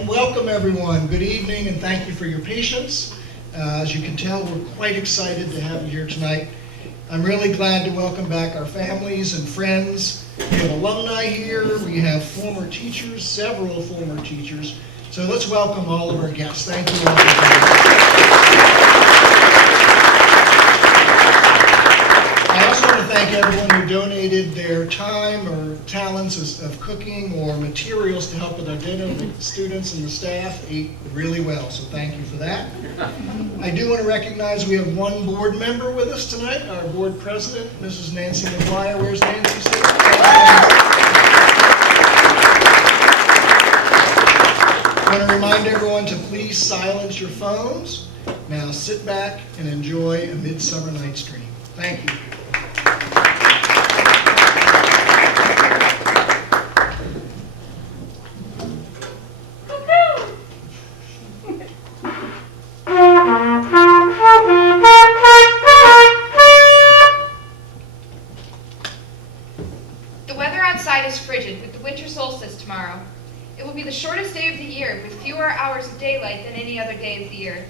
And welcome everyone. Good evening and thank you for your patience. As you can tell, we're quite excited to have you here tonight. I'm really glad to welcome back our families and friends. We have alumni here, we have former teachers, several former teachers. So let's welcome all of our guests. Thank you all for coming. I also want to thank everyone who donated their time or talents of cooking or materials to help with our dinner. The students and the staff ate really well, so thank you for that. I do want to recognize we have one board member with us tonight, our board president, Mrs. Nancy McGuire. Where's Nancy sitting? I want to remind everyone to please silence your phones. Now sit back and enjoy A Midsummer Night's Dream. Thank you. The weather outside is frigid with the winter solstice tomorrow. It will be the shortest day of the year with fewer hours of daylight than any other day of the year.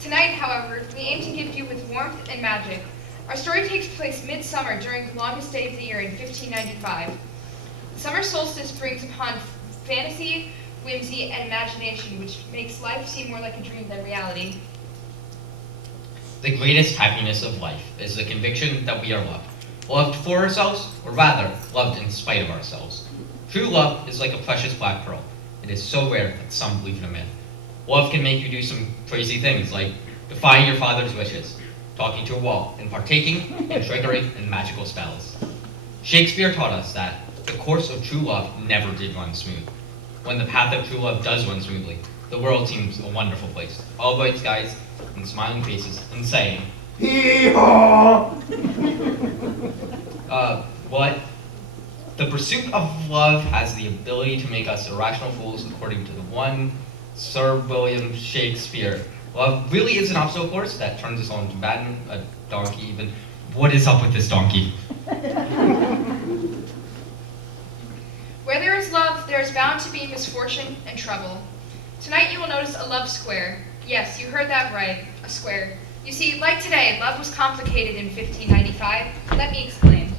Tonight, however, we aim to gift you with warmth and magic. Our story takes place midsummer during the longest day of the year in 1595. The summer solstice brings upon fantasy, whimsy, and imagination, which makes life seem more like a dream than reality. The greatest happiness of life is the conviction that we are loved. Loved for ourselves, or rather, loved in spite of ourselves. True love is like a precious black pearl. It is so rare that some believe in a myth. Love can make you do some crazy things, like defying your father's wishes, talking to a wall, and partaking in trickery and magical spells. Shakespeare taught us that the course of true love never did run smooth. When the path of true love does run smoothly, the world seems a wonderful place. All bright skies and smiling faces and saying, "Hee-haw!" What? The pursuit of love has the ability to make us irrational fools, according to the one Sir William Shakespeare. Love really is an obstacle course that turns us all into badmen, a donkey even. What is up with this donkey? Where there is love, there is bound to be misfortune and trouble. Tonight you will notice a love square. Yes, you heard that right, a square. You see, like today, love was complicated in 1595. Let me explain.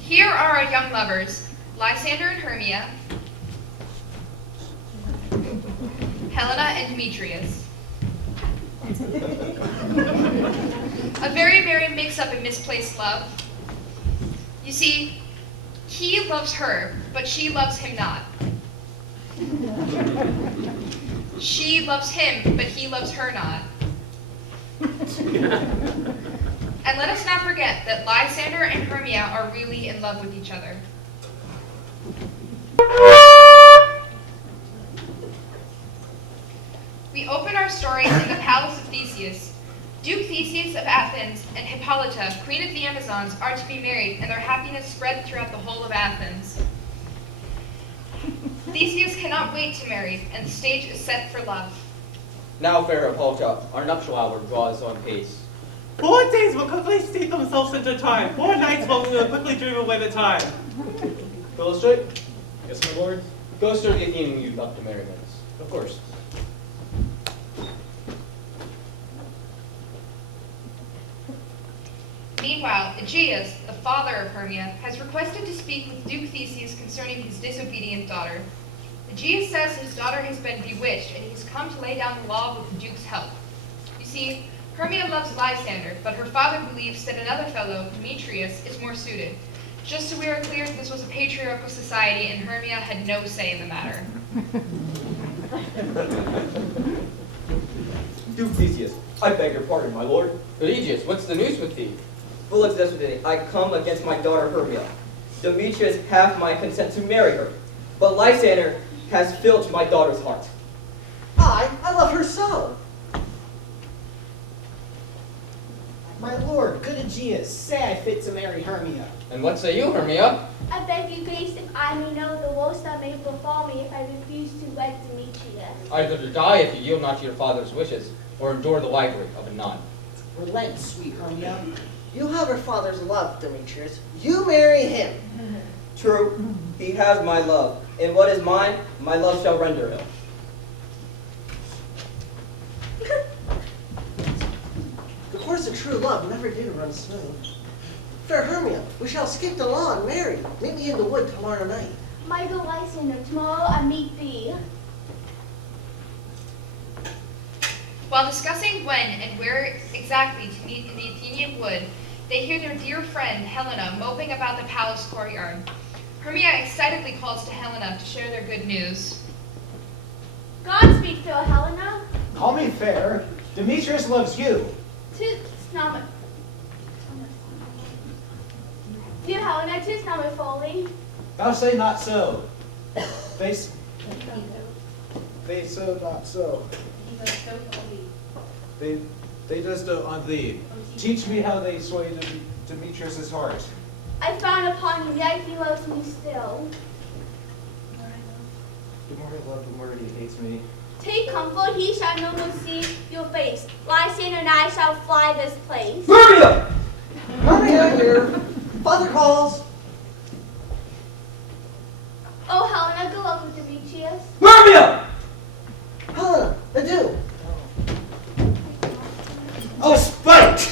Here are our young lovers, Lysander and Hermia, Helena and Demetrius. A very, very mix-up and misplaced love. You see, he loves her, but she loves him not. She loves him, but he loves her not. And let us not forget that Lysander and Hermia are really in love with each other. We open our story in the palace of Theseus. Duke Theseus of Athens and Hippolyta, queen of the Amazons, are to be married, and their happiness spread throughout the whole of Athens. Theseus cannot wait to marry, and the stage is set for love. Now, fair Hippolyta, our nuptial hour draws on pace. 4 days will quickly steep themselves into time. 4 nights will quickly dream away the time. Philostrate? Yes, my lord? Go stir the Athenian youth up to merriment. Of course. Meanwhile, Aegeus, the father of Hermia, has requested to speak with Duke Theseus concerning his disobedient daughter. Aegeus says his daughter has been bewitched, and he has come to lay down the law with the Duke's help. You see, Hermia loves Lysander, but her father believes that another fellow, Demetrius, is more suited. Just so we are clear, this was a patriarchal society, and Hermia had no say in the matter. Duke Theseus, I beg your pardon, my lord. But Aegeus, what's the news with thee? Full of destiny, I come against my daughter Hermia. Demetrius hath my consent to marry her, but Lysander has filched my daughter's heart. I love her so. My lord, good Aegeus, say I fit to marry Hermia. And what say you, Hermia? I beg your grace, if I may know the woes that may befall me if I refuse to wed Demetrius. Either to die if you yield not to your father's wishes, or endure the library of a nun. Relent, sweet Hermia. You have her father's love, Demetrius. You marry him. True, he has my love. And what is mine, my love shall render him. The course of true love never did run smooth. Fair Hermia, we shall skip the law and marry. Meet me in the wood tomorrow night. My good Lysander, tomorrow I meet thee. While discussing when and where exactly to meet in the Athenian wood, they hear their dear friend Helena moping about the palace courtyard. Hermia excitedly calls to Helena to share their good news. Godspeed, fair Helena. Call me fair. Demetrius loves you. Tis not Dear Helena, tis not my folly. Thou say not so. Face so not so. They just on thee. Teach me how they sway Demetrius's heart. I found upon him, yet he loves me still. The more I love, the more he hates me. Take comfort, he shall no more see your face. Lysander and I shall fly this place. Hermia! Hermia here. Father calls. Oh, Helena, good luck with Demetrius. Hermia! Helena, adieu. Oh, spite!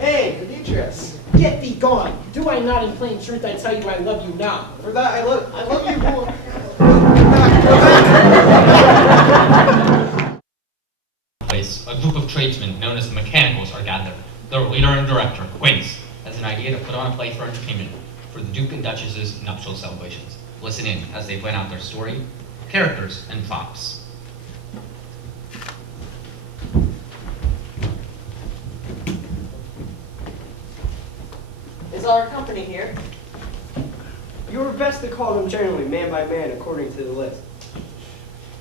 Hey, Demetrius. Get thee gone. Do I not in plain truth I tell you I love you now? For that I love you more. Place, a group of tradesmen known as the Mechanicals are gathered. Their leader and director, Quince, has an idea to put on a play for entertainment for the Duke and Duchess's nuptial celebrations. Listen in as they plan out their story, characters, and props. Is our company here? You were best to call them generally, man by man, according to the list.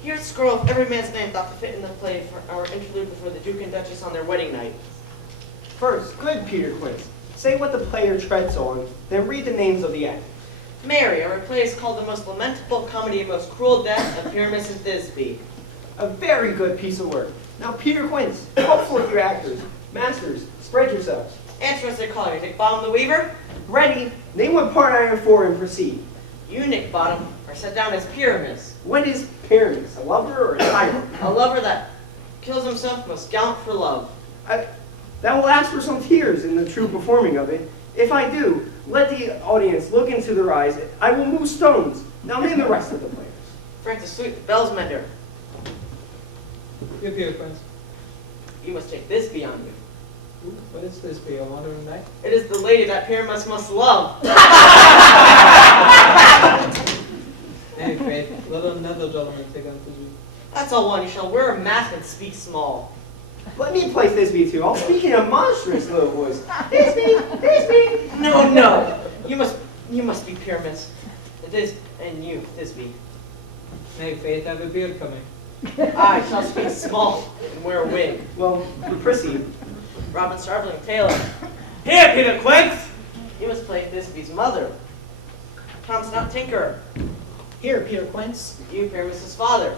Here's a scroll of every man's name thought to fit in the play for our interlude before the Duke and Duchess on their wedding night. First, good Peter Quince. Say what the player treads on, then read the names of the actors. Mary, our play is called The Most Lamentable Comedy and Most Cruel Death of Pyramus and Thisbe. A very good piece of work. Now, Peter Quince, call forth your actors. Masters, spread yourselves. Answer as they call you. Nick Bottom the Weaver? Ready, name what part I am for and proceed. You, Nick Bottom, are set down as Pyramus, What is Pyramus, a lover or a tyrant? a lover that kills himself most gallant for love. That will ask for some tears in the true performing of it. If I do, let the audience look into their eyes. I will move stones. Now name the rest of the players. Francis Sweet, the bells mender. Good Peter Quince. You must take this beyond you. What is this be? A wandering knight? It is the lady that Pyramus must love. Nay, faith, let another gentleman take unto you. That's all one. You shall wear a mask and speak small. Let me play Thisbe too. I'll speak in a monstrous low voice. Thisbe, Thisbe. No, no. You must be Pyramus. This and you, Thisbe. Nay, faith, I have a beard coming. I shall speak small and wear a wig. Well, proceed. Robin Starveling Taylor. Here, Peter Quince. You must play Thisbe's mother. Tom Snot Tinker. Here, Peter Quince. You, Pyramus' father.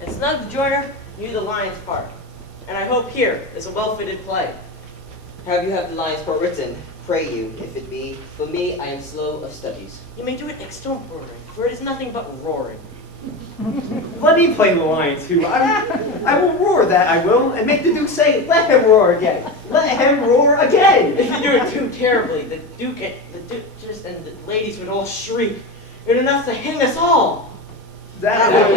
And Snug the Joiner, you the lion's part. And I hope here is a well-fitted play. Have you have the lion's part written? Pray you, if it be. For me, I am slow of studies. You may do it next stone roaring, for it is nothing but roaring. Let me play the lion too. I will roar that, I will, and make the Duke say, let him roar again. Let him roar again. If you do it too terribly, the Duchess and the ladies would all shriek. It would enough to hang us all. That will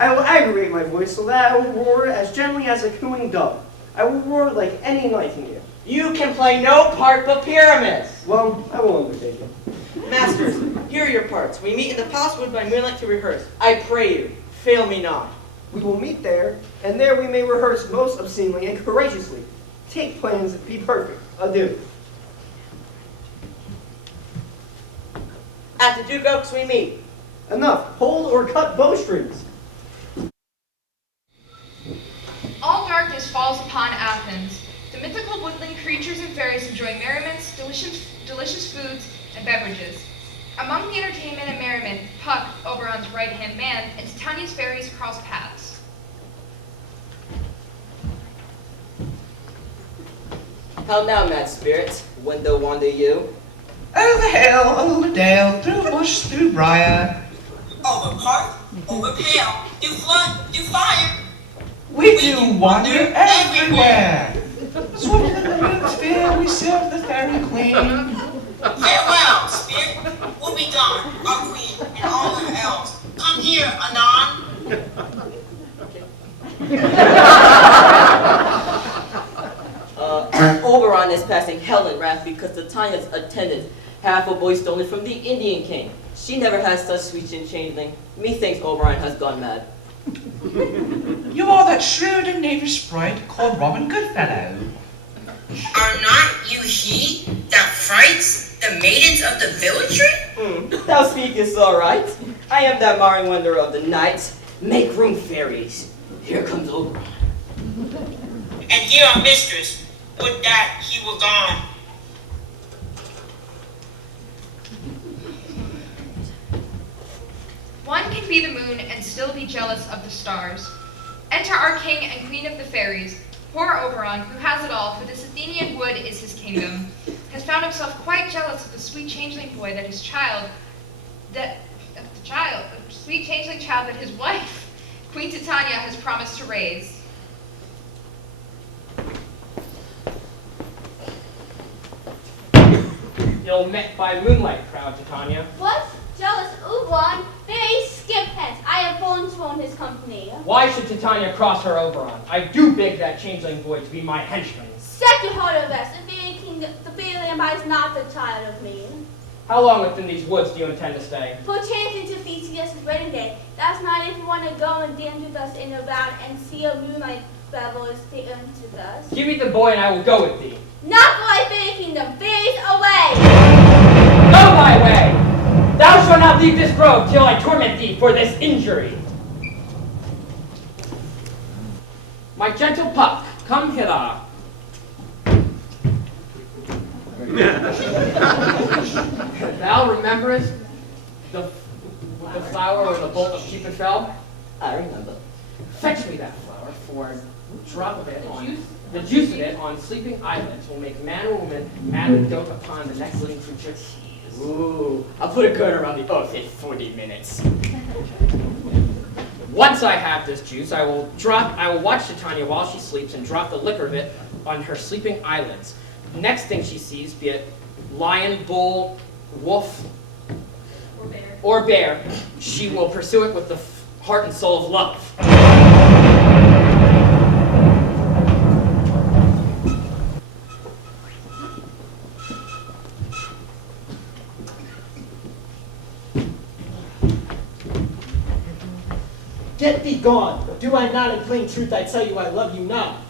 I will aggravate my voice so that I will roar as gently as a cooing dove. I will roar like any nightingale. You can play no part but Pyramus. Well, I will undertake it. Masters, here are your parts. We meet in the palace wood by moonlight to rehearse. I pray you, fail me not. We will meet there, and there we may rehearse most obscenely and courageously. Take plans, be perfect. Adieu. At the Duke Oaks we meet. Enough. Hold or cut bowstrings. All darkness falls upon Athens. The mythical woodland creatures and fairies enjoy merriments, delicious foods, and beverages. Among the entertainment and merriment, Puck, Oberon's right-hand man, and Titania's fairies cross paths. How now, mad spirit? Window wander you? Over hill, over dale, through bush, through briar. Over park, over pale, through flood, through fire. We do wander everywhere. Swimming in the moon's sphere, we serve the fairy queen. Farewell, spirit. We'll be gone, our queen, and all her elves. Come here, anon. Oberon is passing hell in wrath because Titania's attendant half a boy stolen from the Indian king. She never has such sweet and changeling. Methinks Oberon has gone mad. You are that shrewd and knavish sprite called Robin Goodfellow. Are not you he that frights the maidens of the villagry? Thou speakest all right. I am that marring wonder of the night. Make room, fairies. Here comes Oberon. And dear our mistress, would that he were gone. One can be the moon and still be jealous of the stars. Enter our king and queen of the fairies. Poor Oberon, who has it all, for this Athenian wood is his kingdom, has found himself quite jealous of the sweet changeling boy that his sweet changeling child that his wife, Queen Titania, has promised to raise. Ill met by moonlight, proud Titania. What? Jealous Oberon? Very skip hence. I have forsworn his company. Why should Titania cross her Oberon? I do beg that changeling boy to be my henchman. Set your heart of rest. The fairy land is not the child of me. How long within these woods do you intend to stay? Perchance into Theseus' wedding day. That's not if you want to go and dance with us in a round and see a moonlight babble is taken to us. Give me the boy and I will go with thee. Not for thy fairy kingdom. Fairies away! Go my way! Thou shalt not leave this grove till I torment thee for this injury. My gentle puck, come hither. Thou rememberest the flower or the bolt of Cupid fell? I remember. Fetch me that flower, for a drop of it the juice of it on sleeping eyelids will make man or woman mad with dote upon the next living creature. Ooh, I'll put a gun around the earth in 40 minutes. Once I have this juice, I will watch Titania while she sleeps and drop the liquor of it on her sleeping eyelids. Next thing she sees, be it lion, bull, wolf, or bear, she will pursue it with the heart and soul of love. Get thee gone! Do I not in plain truth I tell you I love you not?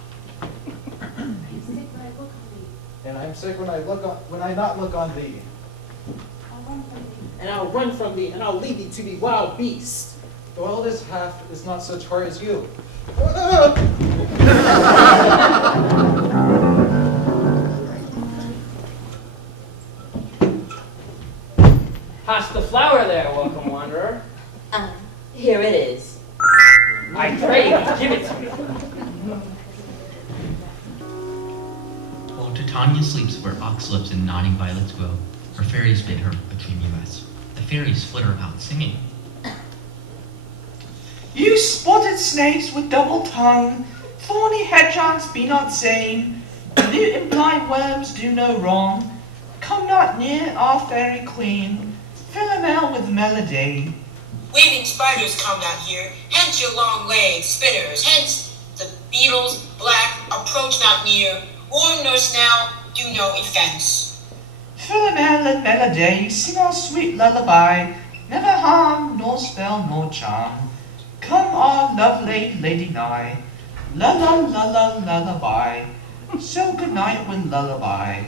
And I am sick when I not look on thee. And I'll run from thee, and I'll lead thee to the wild beast. The eldest half is not such hard as you. Hast the flower there, welcome wanderer? Here it is. I pray thee, give it to me. While Titania sleeps where oxlips and nodding violets grow, her fairies bid her a dreamy rest. The fairies flitter out singing. You spotted snakes with double tongue, thorny hedgehogs be not sane, newt and blind worms do no wrong. Come not near our fairy queen, Philomel with melody. Waving spiders come not here, hence your long legs, spinners, hence the beetles black, approach not near, warn nurse now, do no offense. Philomel and melody, sing our sweet lullaby, never harm, nor spell, nor charm. Come our lovely lady nigh, la la la la lullaby, so good night with lullaby.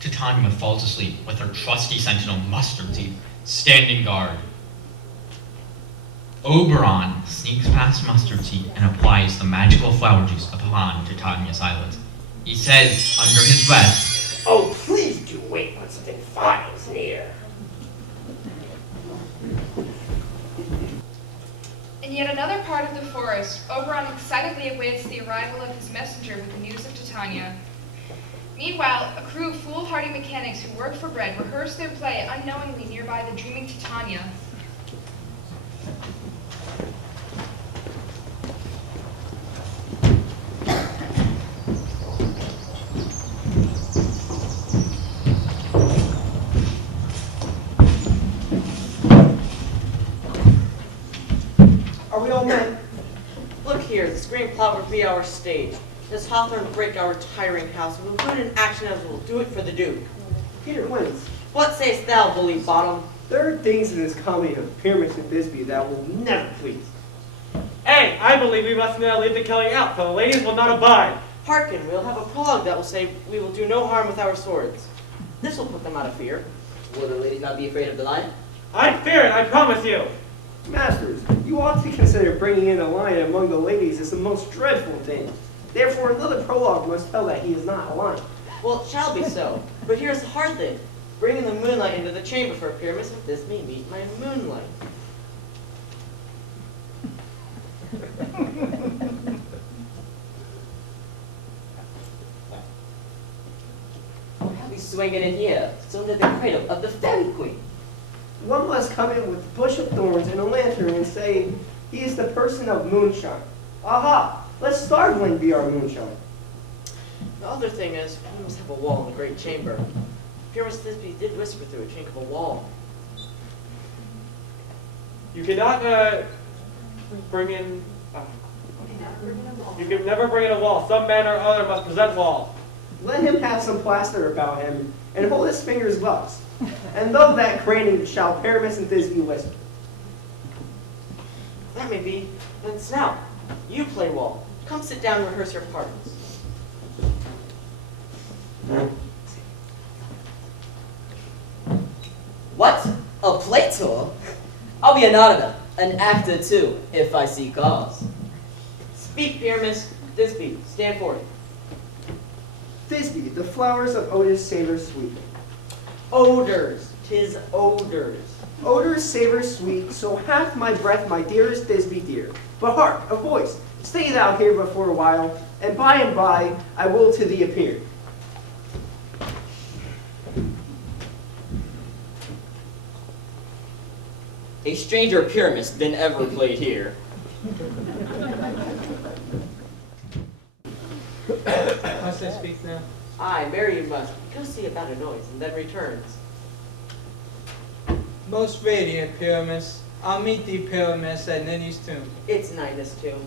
Titania falls asleep with her trusty sentinel Mustard Seed standing guard. Oberon sneaks past Mustard Seed and applies the magical flower juice upon Titania's eyelids. He says under his breath, Oh, please do wait when something vile is near. And yet another part of the forest, Oberon excitedly awaits the arrival of his messenger with the news of Titania. Meanwhile, a crew of foolhardy mechanics who work for bread rehearse their play unknowingly nearby the dreaming Titania. Are we all men? Look here, this green plot will be our stage. This hawthorn break our retiring house, and we'll do it in action as we'll do it for the Duke. Peter wins. What sayest thou, bully bottom? There are things in this comedy of Pyramus and Thisbe that will never please. Hey, I believe we must now leave the killing out, for the ladies will not abide. Hearken, we'll have a prologue that will say we will do no harm with our swords. This will put them out of fear. Will the ladies not be afraid of the lion? I fear it, I promise you. Masters, you ought to consider bringing in a lion among the ladies is the most dreadful thing. Therefore, another prologue must tell that he is not a lion. Well, it shall be so. But here's the hard thing. Bringing the moonlight into the chamber for Pyramus and Thisbe meet my moonlight. We swing it in here, so under the cradle of the fairy queen. One must come in with a bush of thorns and a lantern and say, he is the person of moonshine. Aha! Let starveling be our moonshine. The other thing is, we must have a wall in the great chamber. Pyramus and Thisbe did whisper through a chink of a wall. You cannot bring in... you can never bring in a wall. Some man or other must present wall. Let him have some plaster about him, and hold his fingers gloves. And though that craning shall Pyramus and Thisbe whisper. That may be. Then Snout, you play wall. Come sit down and rehearse your parts. What? A play tour? I'll be an auditor, an actor too, if I see cause. Speak, Pyramus. Thisbe, stand forth. Thisbe, the flowers of Otis savor sweet. Odors. 'Tis odors. Odors savor sweet, so hath my breath, my dearest Thisbe dear. But hark, a voice, stay thou here before a while, and by I will to thee appear. A stranger Pyramus than ever played here. Must I speak now? Aye, marry you must. Go see about a noise, and then returns. Most radiant Pyramus, I'll meet thee, Pyramus, at Ninny's tomb. It's Nina's tomb.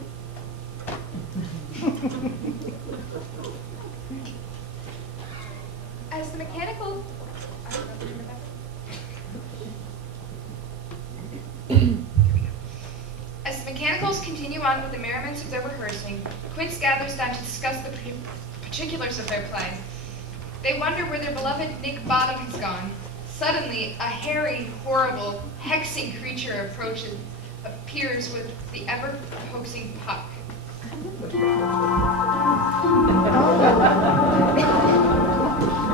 As the mechanical... As the mechanicals continue on with the merriments of their rehearsing, Quince gathers them to discuss the particulars of their play. They wonder where their beloved Nick Bottom has gone. Suddenly, a hairy, horrible, hexing creature appears with the ever-hoaxing Puck.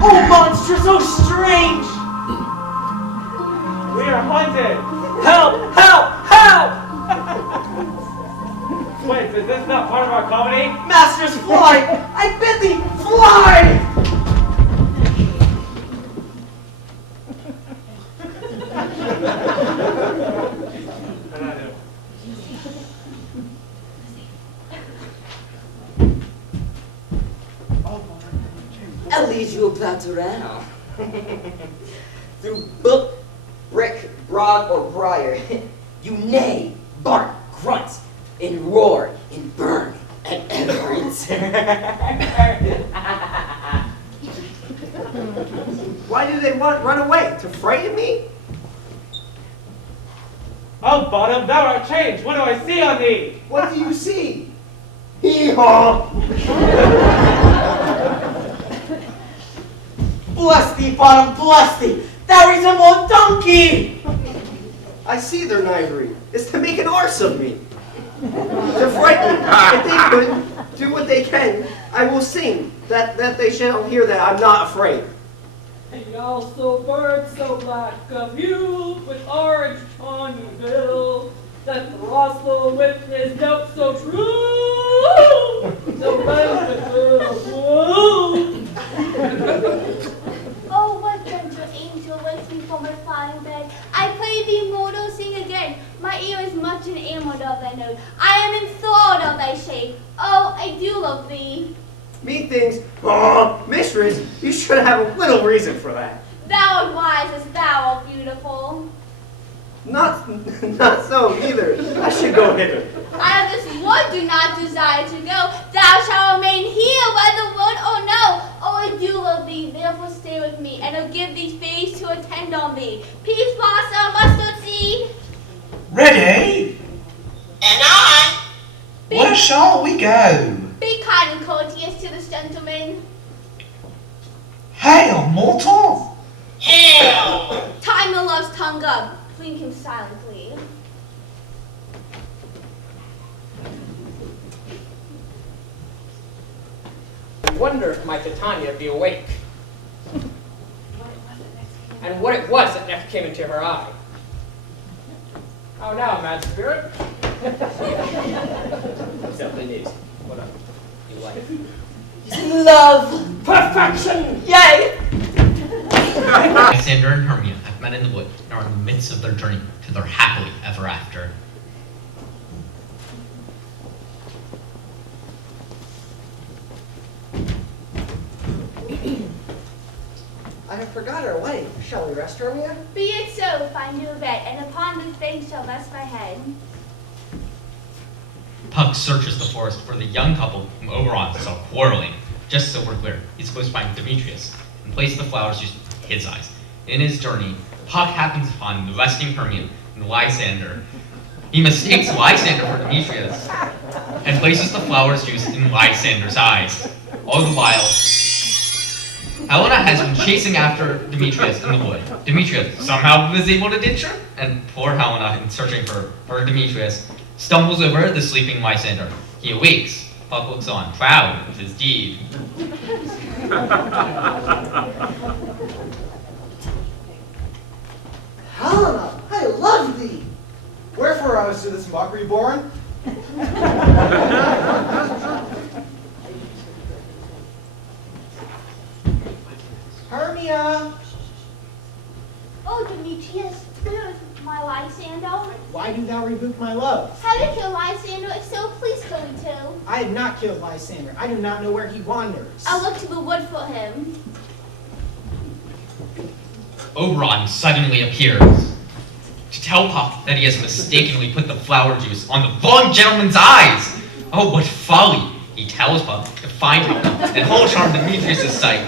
Oh, monstrous! Oh, strange! We are haunted! Help! Help! Help! Wait, is this not part of our comedy? Masters, fly! I bid thee, fly! I'll lead you about around. Through book, brick, brog, or briar, you neigh, bark, grunt, and roar, and burn at every turn. Why do they run away? To frighten me? Oh, Bottom, thou art changed. What do I see on thee? What do you see? Hee-haw! Bless thee, Bottom, bless thee! Thou resemble a donkey! I see their knavery is to make an arse of me. To frighten me. If they could do what they can, I will sing that they shall hear that I'm not afraid. He also birds so black of hue, with orange on your bill. that the lost little witch is not so true. The Oh, what gentle angel wakes me from my flying bed. I pray thee, mortal, sing again. My ear is much enamored of thy note. I am enthralled of thy shape. Oh, I do love thee. Methinks, mistress, you should have a little reason for that. Thou art wise as thou art beautiful. Not so either. I should go hither. I have this wood do not desire to go. Thou shalt remain here by the wood, oh no. Oh, I do love thee, therefore stay with me, and I'll give thee space to attend on thee. Peace blossom, mustard seed. Ready? And I. Where shall we go? Be kind and courteous to this gentleman. Hail, mortal! Hail! Tie my love's tongue up. Blink him silently. I wonder if my Titania be awake. And what it was that next came into her eye. How now, mad spirit? Something news. What up? You like it? Love! Perfection! Yay! Lysander and Hermia have met in the wood and are in the midst of their journey to their happily ever after. I have forgot our way. Shall we rest, Hermia? Be it so, if I knew of it, and upon this bank shall rest my head. Puck searches the forest for the young couple whom Oberon saw quarreling. Just so we're clear, he's supposed to find Demetrius and place the flowers used in his eyes. In his journey, Puck happens upon the resting Hermia and Lysander. He mistakes Lysander for Demetrius and places the flowers used in Lysander's eyes. All the while, Helena has been chasing after Demetrius in the wood. Demetrius somehow was able to ditch her, and poor Helena, in searching for Demetrius, stumbles over the sleeping Lysander. He awakes. Puck looks on, proud of his deed. Helena, I love thee. Wherefore I was to this mockery born? Hermia! Oh, Demetrius, where is my Lysander? Why do thou rebuke my love? Have you killed Lysander? If so, please kill me too. I have not killed Lysander. I do not know where he wanders. I'll look to the wood for him. Oberon suddenly appears to tell Puck that he has mistakenly put the flower juice on the wrong gentleman's eyes. Oh, what folly! He tells Puck to find Helena and hold charm Demetrius' sight.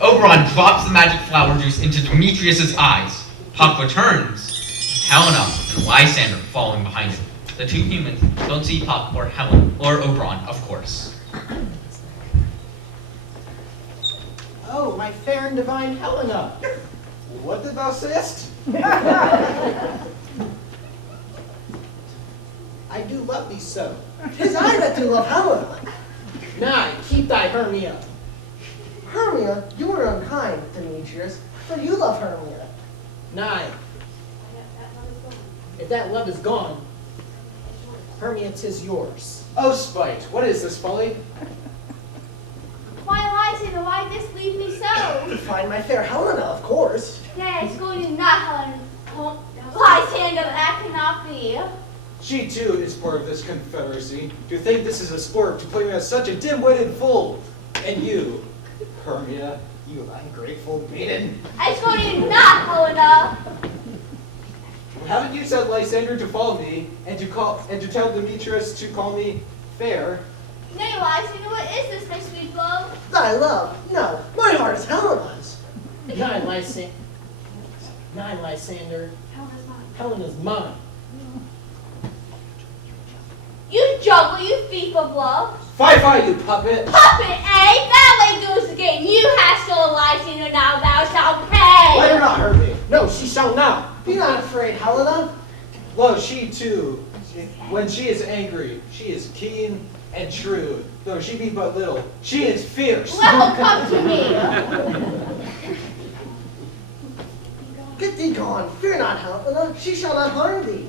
Oberon drops the magic flower juice into Demetrius' eyes. Puck returns, Helena and Lysander following behind him. The two humans don't see Puck or Helena, or Oberon, of course. Oh, my fair and divine Helena! What did thou sayest? I do love thee so. 'Tis I that do love Helena. Nay, keep thy Hermia. Hermia, you are unkind, Demetrius, for you love Hermia. Nay. If that love is gone, Hermia, 'tis yours. Oh, spite, what is this folly? Why, Lysander, why this leave me so? To find my fair Helena, of course. Yes, going to not Helen. Lysander, that cannot be. She too is part of this confederacy. To think this is a sport to play me as such a dim-witted fool. And you, Hermia, you ungrateful maiden. It's going to not Helena. Haven't you said Lysander to follow me and to tell Demetrius to call me fair? Nay, Lysander, what is this, my sweet love? Thy love? No, my heart is Helena's. Nine, Lysander. Helena's mine. You juggle, you thief of love. Fie, you puppet! Puppet, eh? That way goes the game. You hast stolen Lysander, now thou shalt pay. Let her not hurt me. No, she shall not. Be not afraid, Helena. Lo, she too, when she is angry, she is keen and shrewd. Though she be but little, she is fierce. Well, come to me. Get thee gone. Fear not, Helena. She shall not harm thee.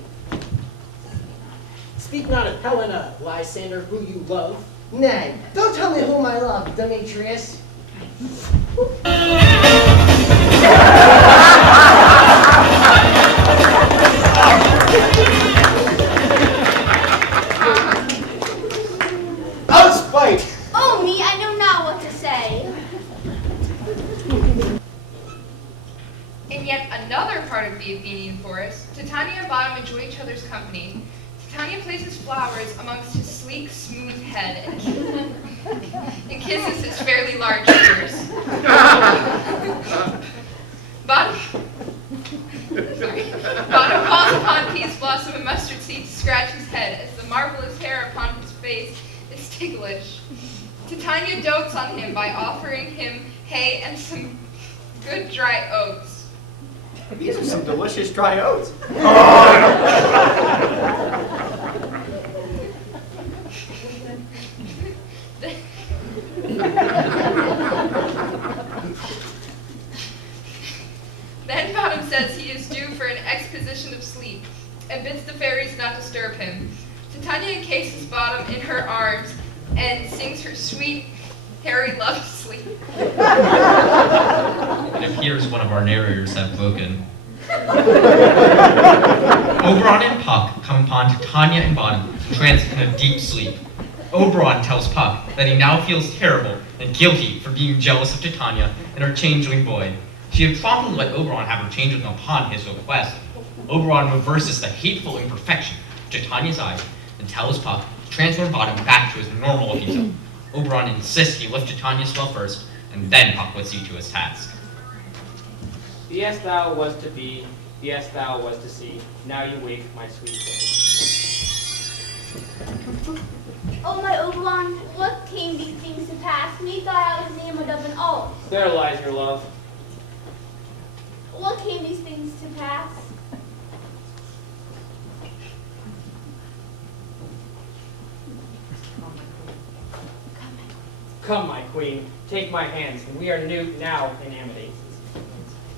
Speak not of Helena, Lysander, who you love. Nay, don't tell me whom I love, Demetrius. Out of spite! Oh me, I know not what to say. In yet another part of the Athenian forest, Titania and Bottom enjoy each other's company. Titania places flowers amongst his sleek, smooth head and kisses his fairly large ears. Bottom calls upon Peas Blossom and Mustard Seed to scratch his head as the marvelous hair upon his face is ticklish. Titania dotes on him by offering him hay and some good dry oats. These are some delicious dry oats. Then Bottom says he is due for an exposition of sleep and bids the fairies not disturb him. Titania encases Bottom in her arms and sings her sweet, hairy love to sleep. It appears one of our narrators have broken. Oberon and Puck come upon Titania and Bottom, entranced in a deep sleep. Oberon tells Puck that he now feels terrible and guilty for being jealous of Titania and her changeling boy. She had promptly let Oberon have her changeling upon his request. Oberon reverses the hateful imperfection of Titania's eyes and tells Puck to transform Bottom back to his normal-looking self. Oberon insists he lift Titania's spell first, and then Puck puts you to his task. Be as thou was to be as thou was to see. Now you wake, my sweet queen. Oh my Oberon, what came these things to pass? Methought I was enamored of an oath. There lies your love. What came these things to pass? Come, my queen, take my hands, and we are new now in amity.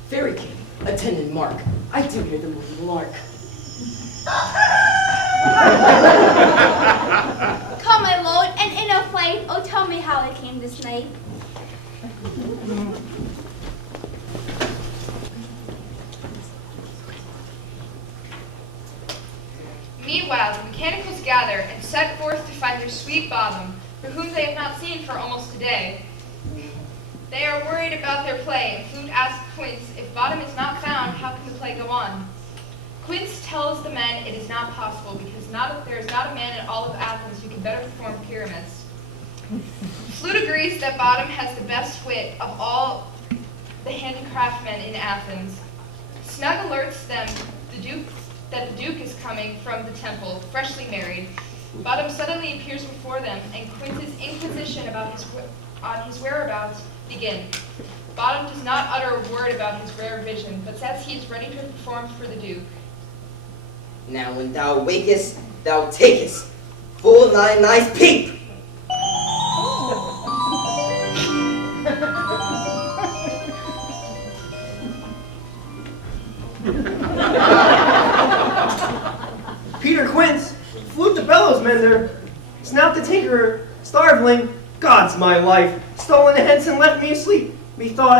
Fairy King, attendant Mark, I do hear the moving lark. Come, my lord, and in a flight, oh tell me how it came this night. Meanwhile, the mechanicals gather and set forth to find their sweet Bottom, for whom they have not seen for almost a day. They are worried about their play, and Flute asks Quince, if Bottom is not found, how can the play go on? Quince tells the men it is not possible, because there is not a man in all of Athens who can better perform pyramids. Flute agrees that Bottom has the best wit of all the handicraftsmen in Athens. Snug alerts them that the Duke is coming from the temple, freshly married. Bottom suddenly appears before them, and Quince's inquisition on his whereabouts begin. Bottom does not utter a word about his rare vision, but says he is ready to perform for the Duke. Now when thou wakest, thou takest full thy nice peep. Peter Quince, Flute the bellows mender, Snout the tinkerer, Starveling, God's my life, stolen hence and left me asleep. Methought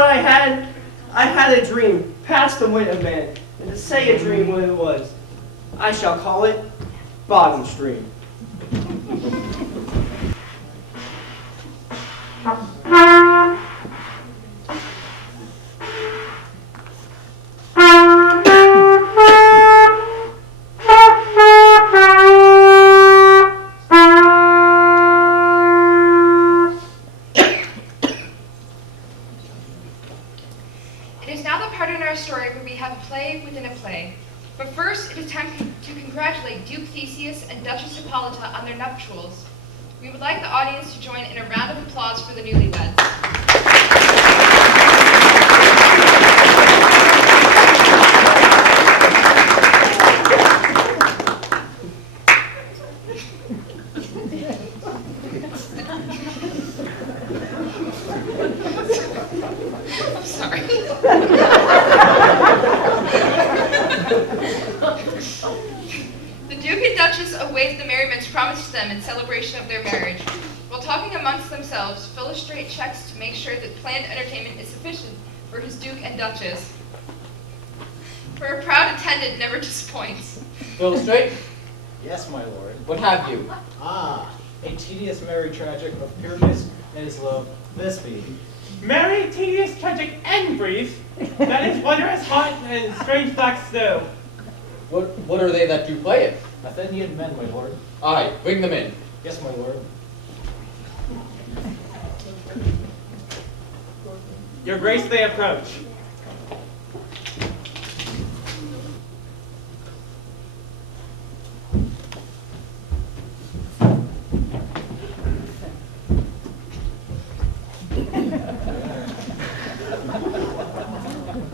I had a dream, past the wit of man, and to say a dream what it was, I shall call it Bottom Stream. It is now the part in our story where we have a play within a play. But first, it is time to congratulate Duke Theseus and Duchess Hippolyta on their nuptials. We would like the audience to join in a round of applause for the newlyweds. I'm sorry. The Duke and Duchess awaits the merriments promised to them in celebration of their marriage. While talking amongst themselves, Philostrate checks to make sure that planned entertainment is sufficient for his Duke and Duchess. For a proud attendant never disappoints. Philostrate, Yes, my lord. what have you? Ah, a tedious merry tragic of Pyramus and his love, Thisbe. Merry, tedious, tragic, and brief. That is wondrous hot and strange black snow. What are they that do play it? Athenian men, my lord. Aye, bring them in. Yes, my lord. Your grace, they approach.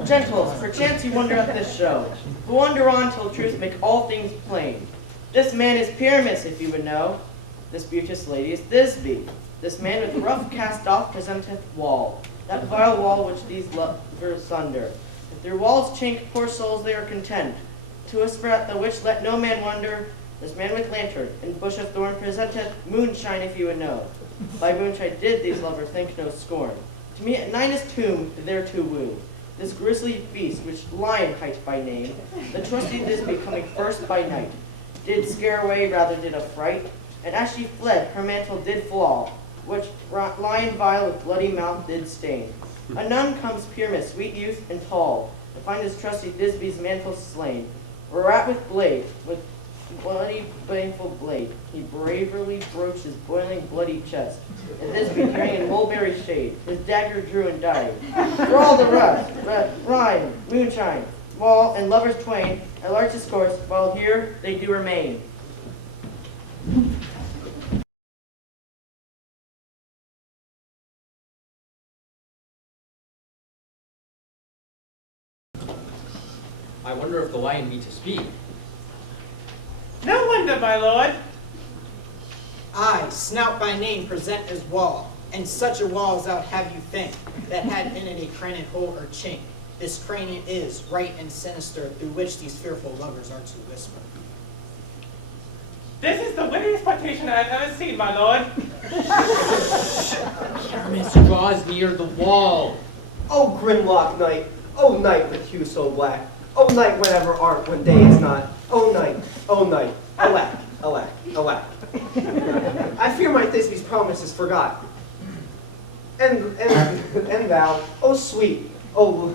Gentles, perchance you wonder at this show. Go wonder on till truth make all things plain. This man is Pyramus, if you would know. This beauteous lady is Thisbe. This man with rough cast off presenteth wall. That vile wall which these lovers sunder. If their walls chink, poor souls they are content. To whisper at the which let no man wonder. This man with lantern and bush of thorn presenteth moonshine, if you would know. By moonshine did these lovers think no scorn. To meet at Ninus' tomb there to woo. This grisly beast, which lion hight by name, the trusty Thisbe coming first by night, did scare away, rather did affright, and as she fled, her mantle did flaw, which lion vile with bloody mouth did stain. Anon comes Pyramus, sweet youth and tall, to find his trusty Thisbe's mantle slain, whereat with bloody baneful blade, he bravely broached his boiling bloody chest, and Thisbe carrying in mulberry shade, his dagger drew and died. For all the rest, rhyme, moonshine, wall, and lovers twain, at large discourse, while here they do remain. I wonder if the lion means to speak. No wonder, my lord. I, Snout by name, present as wall, and such a wall as I'd have you think, that had in it a craned hole or chink. This cranium is, right and sinister, through which these fearful lovers are to whisper. This is the wittiest quotation I have ever seen, my lord. Pyramus draws near the wall. Oh, Grimlock night, oh night with hue so black, oh night whenever art when day is not, oh night, alack, alack, alack. I fear my Thisbe's promise is forgot. And thou, oh sweet, oh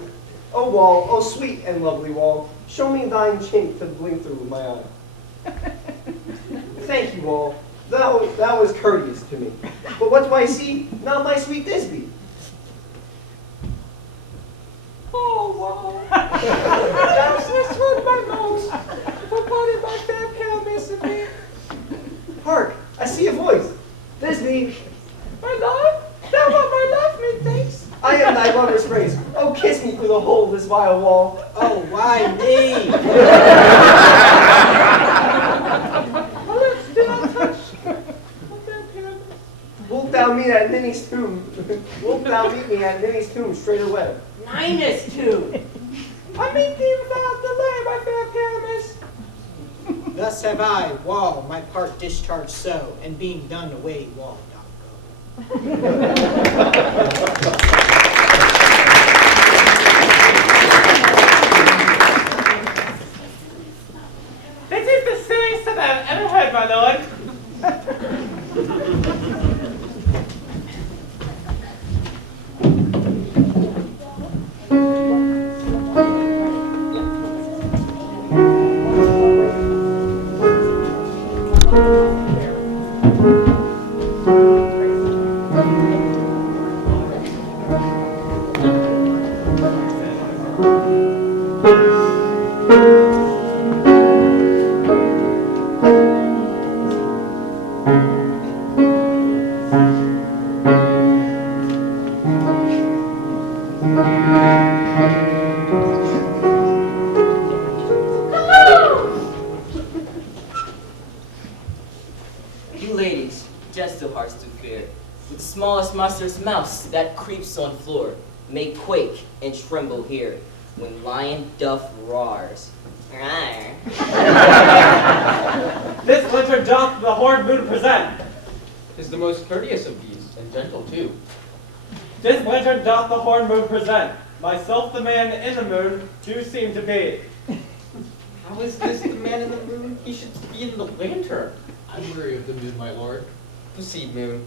wall, oh sweet and lovely wall, show me thine chink to blink through my eye. Thank you, wall. Thou was courteous to me. But what do I see? Not my sweet Thisbe. Oh, wall. Thou hast heard my moans, for pardon my fair Pyramus and me. Hark, I see a voice. Thisbe. My lord, thou art my love, methinks. I am thy lover's praise. Oh, kiss me through the hole of this vile wall. Oh, why me? My lips do not touch. Wilt thou meet at Ninny's tomb? Wilt thou meet me at Ninny's tomb straight away? Ninus' tomb. I meet thee without delay, my fair Pyramus. Thus have I, wall, my part discharged so, and being done away, wall doth go. This is the silliest that I've ever heard, my lord. You ladies, gentle hearts to fear, with smallest monstrous mouse that creeps on floor, may quake and tremble here, when lion doth roars. Rawr. This winter doth the horned moon present. Is the most courteous of these, and gentle too. This winter doth the horned moon present. Myself the man in the moon do seem to be. How is this the man in the moon? He should be in the lantern. I'm weary of the moon, my lord. Proceed, moon.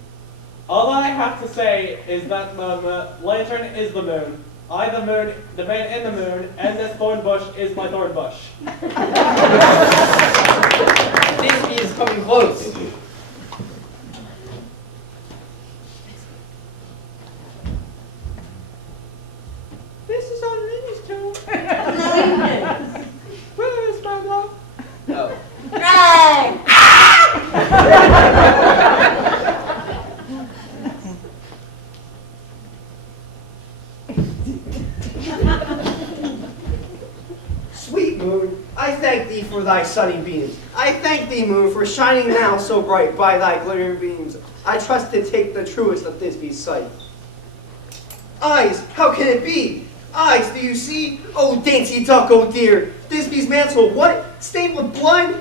All I have to say is that the lantern is the moon. I the moon, the man in the moon, and this thorn bush is my thorn bush. Thisby is coming close. This is on Minnie's too. Where is my love? Oh. Right. Sweet moon, I thank thee for thy sunny beams. I thank thee, moon, for shining now so bright by thy glittering beams. I trust to take the truest of Thisby's sight. Eyes, how can it be? Eyes, do you see? Oh, dainty duck, oh dear. Thisby's mantle, what? Stained with blood?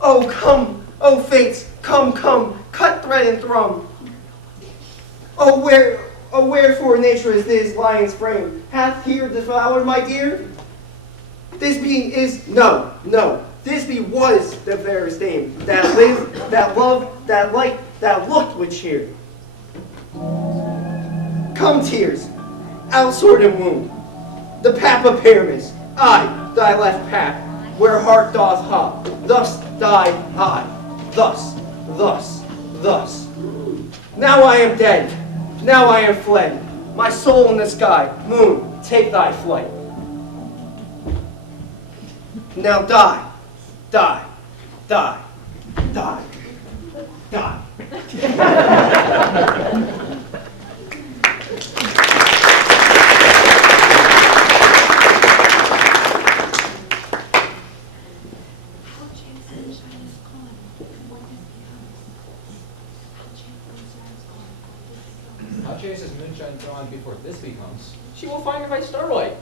Oh, come, oh fates, come, come, cut thread and thrum. Oh, wherefore nature is this lion's frame? Hath here devoured my dear? Thisby is, no, no. Thisby was the fairest dame, that lived, that loved, that liked, that looked with cheer. Come, tears, outsword and wound, the pap of Pyramus, I, thy left pap, where heart doth hop, thus died I, thus, thus, thus. Now I am dead, now I am fled, my soul in the sky, moon, take thy flight. Now die, die, die, die, die. How chase is moonshine gone before this becomes? She will find her by starlight.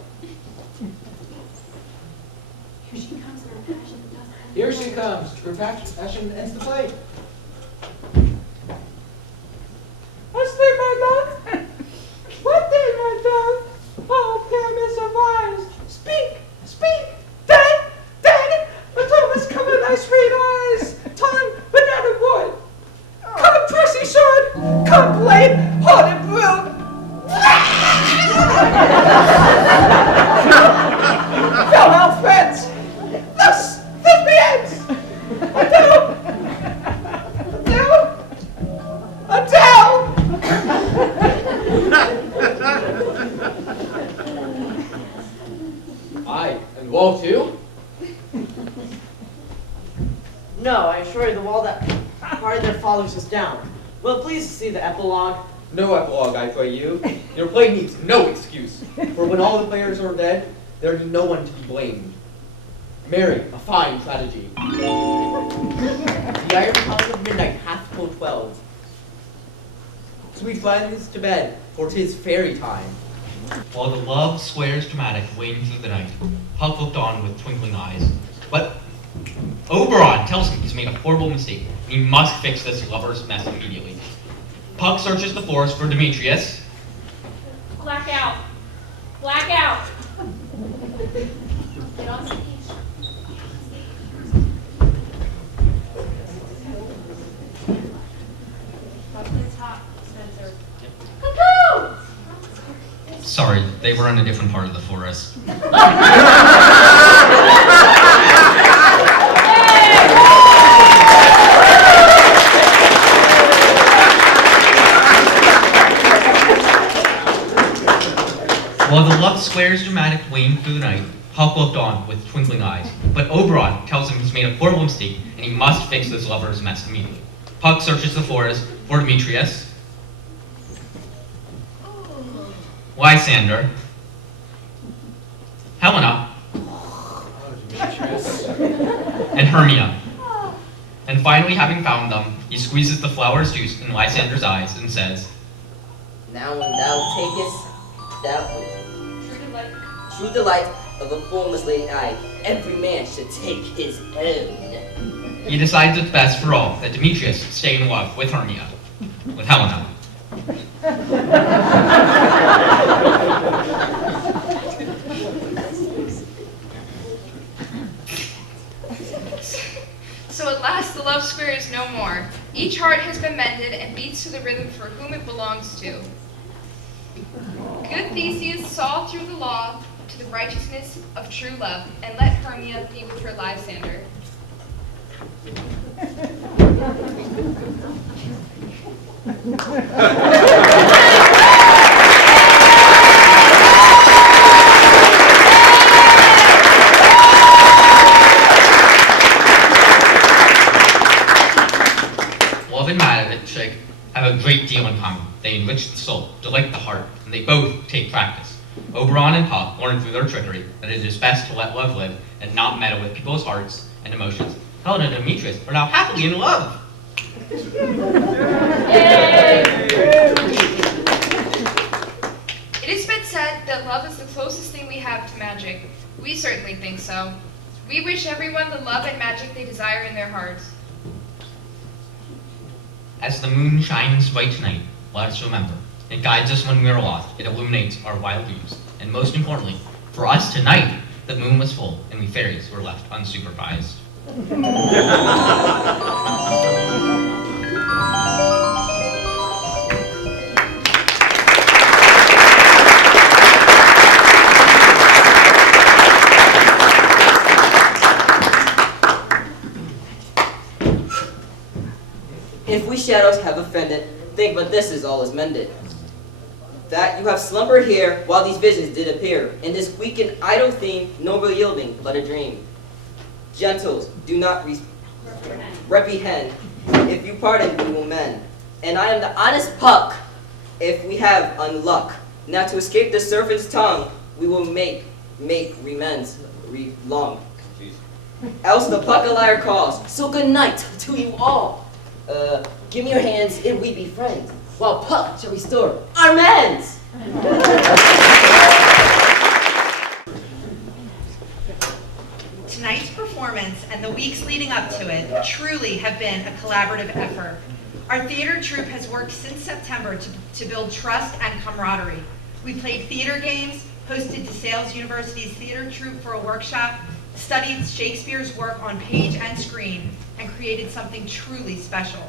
Here she comes, her passion does. Here she comes. Her passion ends the fight. Asleep, my love. What then, my dove? Oh, Pyramus of eyes. Speak, speak. Dead, dead. But Thomas, come in thy sweet eyes. Time, banana wood. Come, dressy sword. Come, blade, haunted broom. Farewell, friends. Thus begins. Adele. Adele. Aye, and wall too? No, I assure you the wall that parted their fathers is down. Will please see the epilogue? No epilogue, I pray you. Your play needs no excuse. For when all the players are dead, there be no one to be blamed. Mary, a fine tragedy. The iron tongue of midnight hath told 12. Sweet friends, to bed, for 'tis fairy time. While the love swears dramatic waiting through the night, Puck looked on with twinkling eyes. But Oberon tells him he's made a horrible mistake, and he must fix this lover's mess immediately. Puck searches the forest for Demetrius. Black out. Black out. Get on stage. Chocolate top, Spencer. Cuckoo! Sorry, they were in a different part of the forest. While the love squares dramatic waned through the night, Puck looked on with twinkling eyes. But Oberon tells him he's made a horrible mistake, and he must fix this lover's mess immediately. Puck searches the forest for Demetrius. Lysander. Helena. And Hermia. And finally, having found them, he squeezes the flower's juice in Lysander's eyes and says, Now when thou takest that true delight of a formless lady eye, every man should take his own. he decides it's best for all that Demetrius stay in love with Hermia, with Helena. So at last the love square is no more. Each heart has been mended and beats to the rhythm for whom it belongs to. Good Theseus saw through the law to the righteousness of true love, and let Hermia be with her Lysander. Love and magic have a great deal in common. They enrich the soul, delight the heart, and they both take practice. Oberon and Puck learn through their trickery that it is best to let love live and not meddle with people's hearts and emotions. Helena and Demetrius are now happily in love. It has been said that love is the closest thing we have to magic. We certainly think so. We wish everyone the love and magic they desire in their hearts. As the moon shines bright tonight, let us remember, it guides us when we are lost, it illuminates our wild dreams, and most importantly, for us tonight, the moon was full and we fairies were left unsupervised. If we shadows have offended, think but this is all is mended. That you have slumbered here while these visions did appear, in this weak and idle theme, no real yielding, but a dream. Gentles, do not reprehend. If you pardon, we will mend. And I am the honest Puck, if we have unluck. Now to escape the serpent's tongue, we will make remends long. Else the Puck a liar calls. So good night to you all. Give me your hands and we be friends, while Puck shall restore our mends. Tonight's performance and the weeks leading up to it truly have been a collaborative effort. Our theater troupe has worked since September to build trust and camaraderie. We played theater games, hosted DeSales University's theater troupe for a workshop, studied Shakespeare's work on page and screen, and created something truly special.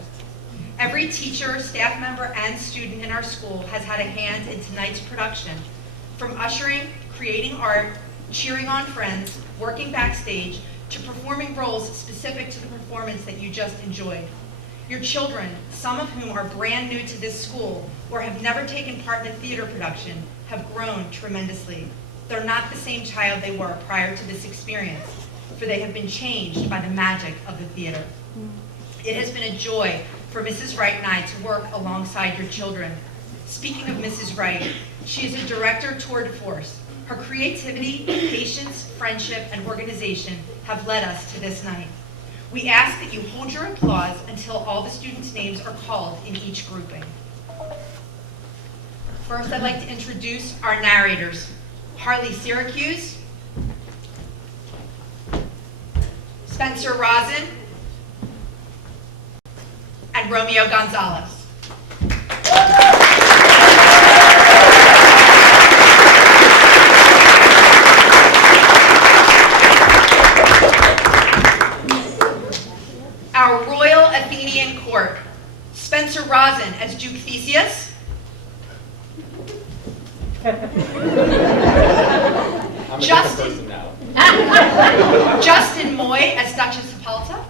Every teacher, staff member, and student in our school has had a hand in tonight's production. From ushering, creating art, cheering on friends, working backstage, to performing roles specific to the performance that you just enjoyed. Your children, some of whom are brand new to this school or have never taken part in a theater production, have grown tremendously. They're not the same child they were prior to this experience, for they have been changed by the magic of the theater. It has been a joy for Mrs. Wright and I to work alongside your children. Speaking of Mrs. Wright, she is a director tour de force. Her creativity, patience, friendship, and organization have led us to this night. We ask that you hold your applause until all the students' names are called in each grouping. First, I'd like to introduce our narrators. Harley Syracuse, Spencer Rosin, and Romeo Gonzalez. Our Royal Athenian Court, Spencer Rosin as Duke Theseus, Justin Moy as Duchess Hippolyta,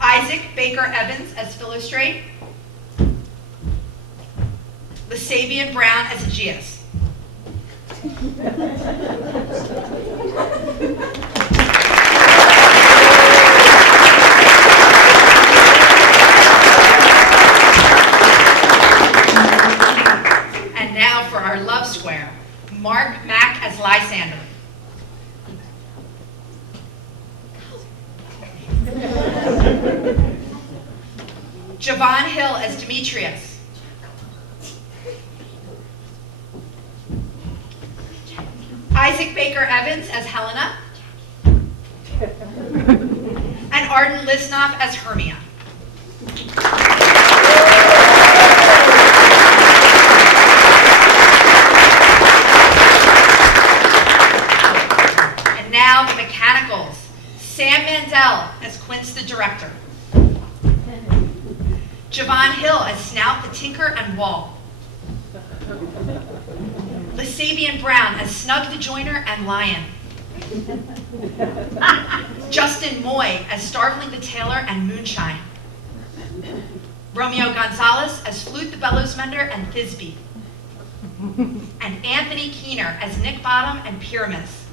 Isaac Baker Evans as Philostrate, Lasavian Brown as Aegeus. And now for our love square, Mark Mack as Lysander. Javon Hill as Demetrius. Isaac Baker Evans as Helena. Arden Lisnoff as Hermia. And now the mechanicals. Sam Mandel as Quince the director. Javon Hill as Snout the tinker and Wall. Lasabian Brown as Snug the joiner and Lion. Justin Moy as Starveling the tailor and Moonshine. Romeo Gonzalez as Flute the bellows mender and Thisbe. And Anthony Keener as Nick Bottom and Pyramus.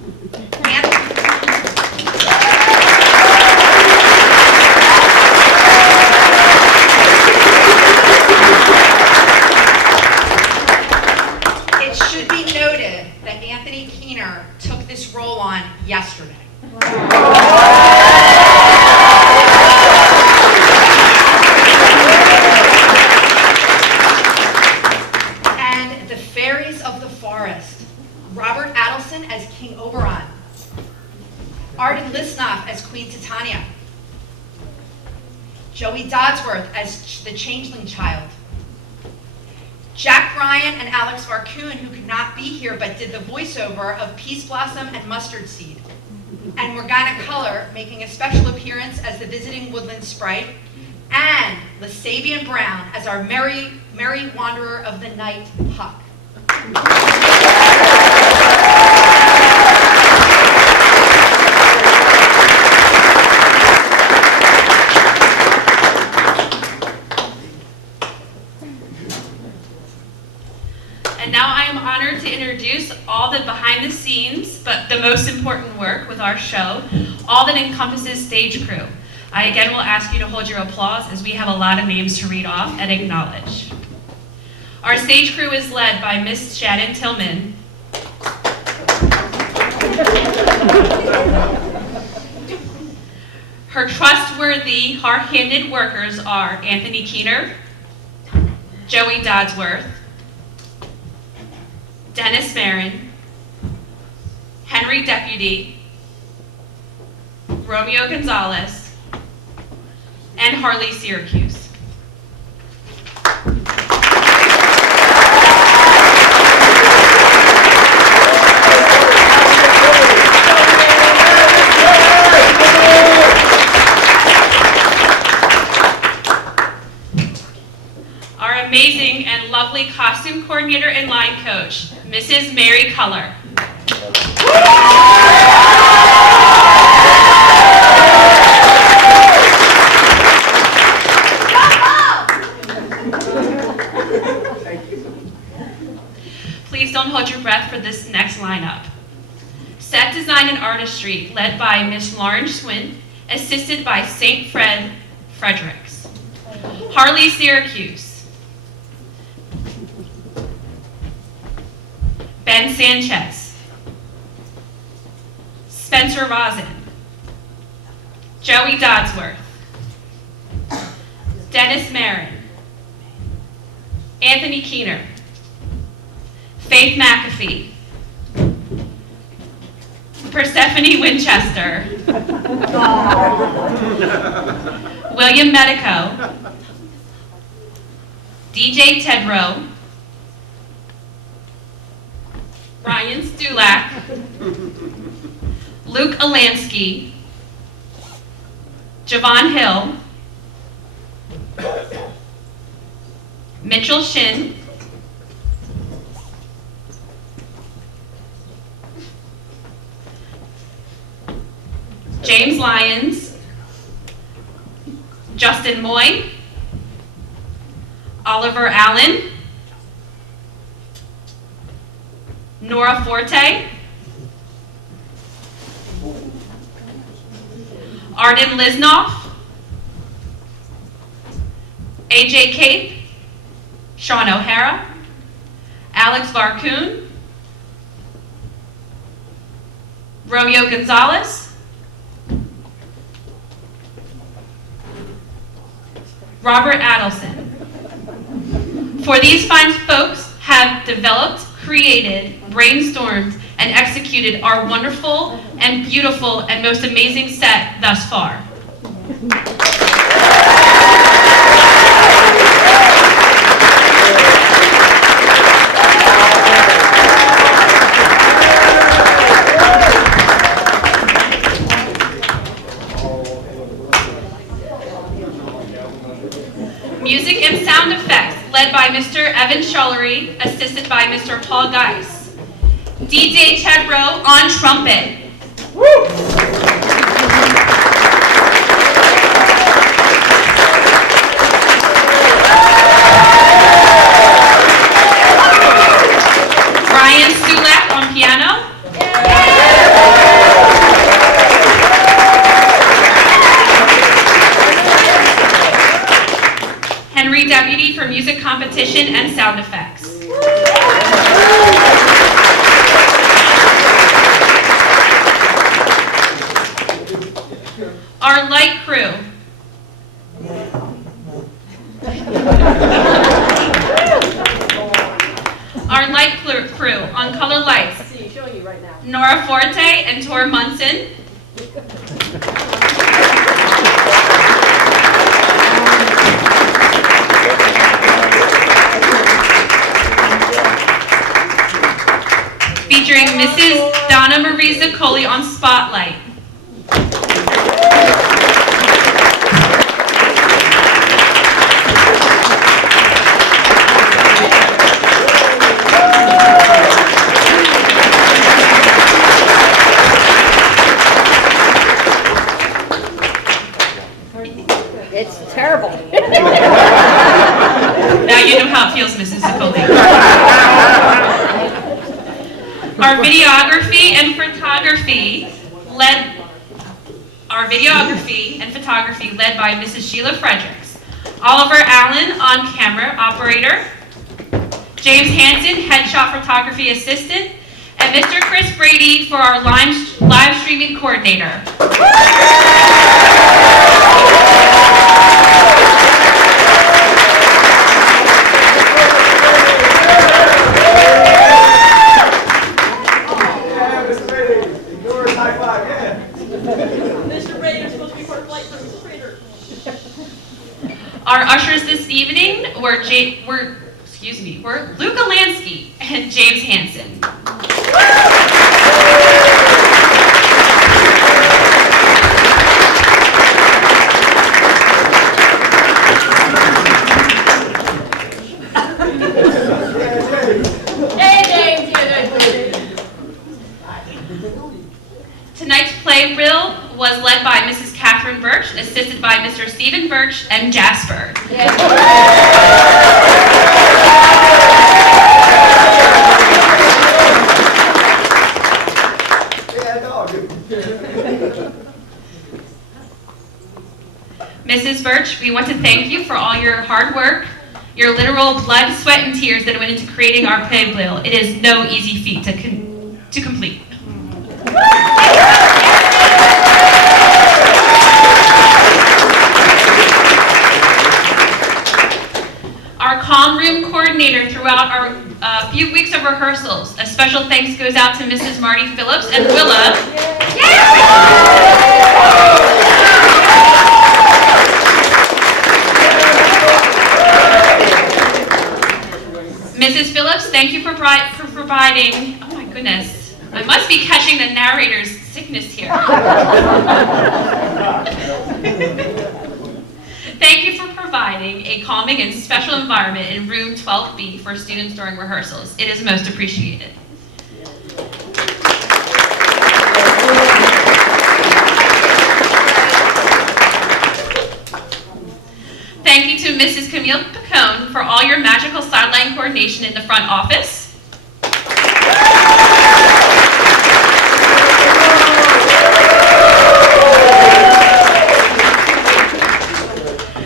It should be noted that Anthony Keener took this role on yesterday. And the fairies of the forest. Robert Adelson as King Oberon. Arden Lisnoff as Queen Titania. Joey Dodsworth as the Changeling Child. Jack Ryan and Alex Varcoon, who could not be here but did the voiceover of Peace Blossom and Mustard Seed. And Morgana Culler making a special appearance as the visiting woodland sprite. And Lasabian Brown as our merry wanderer of the night, Huck. And now I am honored to introduce all the behind the scenes, but the most important work with our show, all that encompasses stage crew. I again will ask you to hold your applause as we have a lot of names to read off and acknowledge. Our stage crew is led by Miss Shannon Tillman. Her trustworthy, hard-handed workers are Anthony Keener, Joey Dodsworth, Dennis Marin, Henry Deputy, Romeo Gonzalez, and Harley Syracuse. Our amazing and lovely costume coordinator and line coach, Mrs. Mary Culler. Please don't hold your breath for this next lineup. Set design and artistry led by Miss Lauren Swin, assisted by St. Fred Fredericks. Harley Syracuse. Ben Sanchez. Spencer Rosin. Joey Dodsworth. Dennis Marin. Anthony Keener. Faith McAfee. Persephone Winchester. William Medico. DJ Tedrow. Ryan Stulak. Luke Alansky. Javon Hill. Mitchell Shin. James Lyons. Justin Moy. Oliver Allen. Nora Forte. Arden Lisnoff. AJ Cape. Sean O'Hara. Alex Varcoon. Romeo Gonzalez. Robert Adelson. For these fine folks have developed, created, brainstormed, and executed our wonderful and beautiful and most amazing set thus far. Music and sound effects, led by Mr. Evan Schullery, assisted by Mr. Paul Geis. DJ Ted Rowe on trumpet. Brian Sulek on piano. Henry Deputy for music competition and sound effects. Our light crew. Our light crew on color lights. Showing you right now. Nora Forte and Tor Munson. Featuring Mrs. Donna Marie Zaccoli on Spotlight. It's terrible. Now you know how it feels, Mrs. Zaccoli. Our videography and photography led by Mrs. Sheila Fredericks. Oliver Allen on camera operator. James Hansen, headshot photography assistant. And Mr. Chris Brady for our live streaming coordinator. Mr. Rader's supposed to be part of flight for Mr. Rader. Our ushers this evening were Luca Lansky and James Hansen. Tonight's play reel was led by Mrs. Catherine Birch, assisted by Mr. Stephen Birch and Jasper. Mrs. Birch, we want to thank you for all your hard work, your literal blood, sweat, and tears that went into creating our play reel. It is no easy feat to complete. Our comm room coordinator throughout our few weeks of rehearsals. A special thanks goes out to Mrs. Marty Phillips and Willa. Mrs. Phillips, thank you for providing, oh my goodness, I must be catching the narrator's sickness here. Thank you for providing a calming and special environment in room 12B for students during rehearsals. It is most appreciated. Thank you to Mrs. Camille Picone for all your magical sideline coordination in the front office.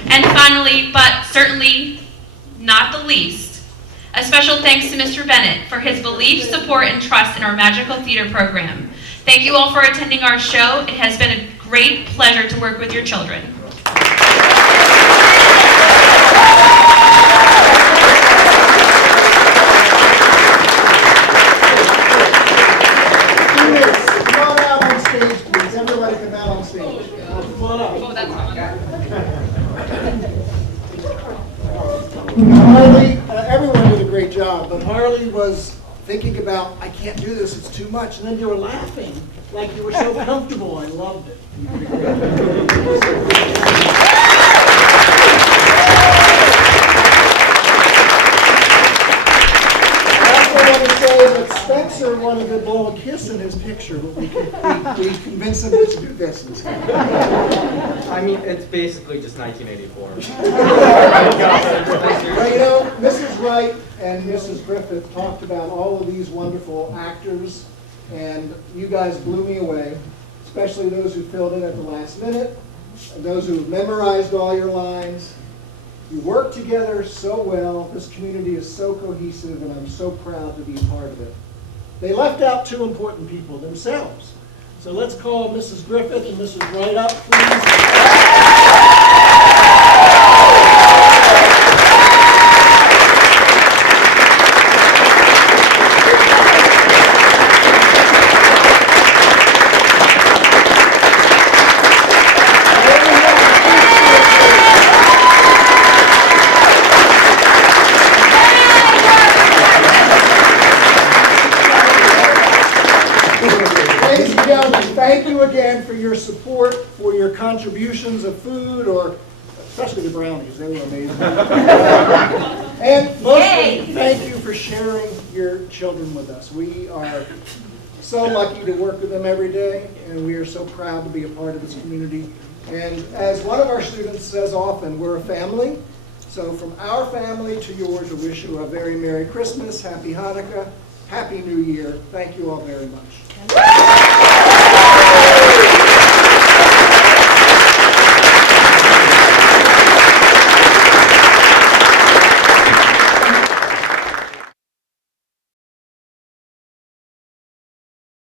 And finally, but certainly not the least, a special thanks to Mr. Bennett for his belief, support, and trust in our magical theater program. Thank you all for attending our show. It has been a great pleasure to work with your children. Come on out on stage, please. Everybody come out on stage. Come on up. Oh, that's Harley, everyone did a great job, but Harley was thinking about, I can't do this, it's too much, and then you were laughing like you were so comfortable. I loved it. I want to say that Spencer wanted to blow a kiss in his picture, but we convinced him to do this instead. I mean, it's basically just 1984. Well, you know, Mrs. Wright and Mrs. Griffith talked about all of these wonderful actors, and you guys blew me away, especially those who filled in at the last minute, and those who memorized all your lines. You work together so well. This community is so cohesive, and I'm so proud to be a part of it. They left out two important people themselves. So let's call Mrs. Griffith and Mrs. Wright up, please. Ladies and gentlemen, thank you again for your support, for your contributions of food, or especially the brownies, they were amazing. And mostly, thank you for sharing your children with us. We are so lucky to work with them every day, and we are so proud to be a part of this community. And as one of our students says often, we're a family. So from our family to yours, I wish you a very Merry Christmas, Happy Hanukkah, Happy New Year. Thank you all very much.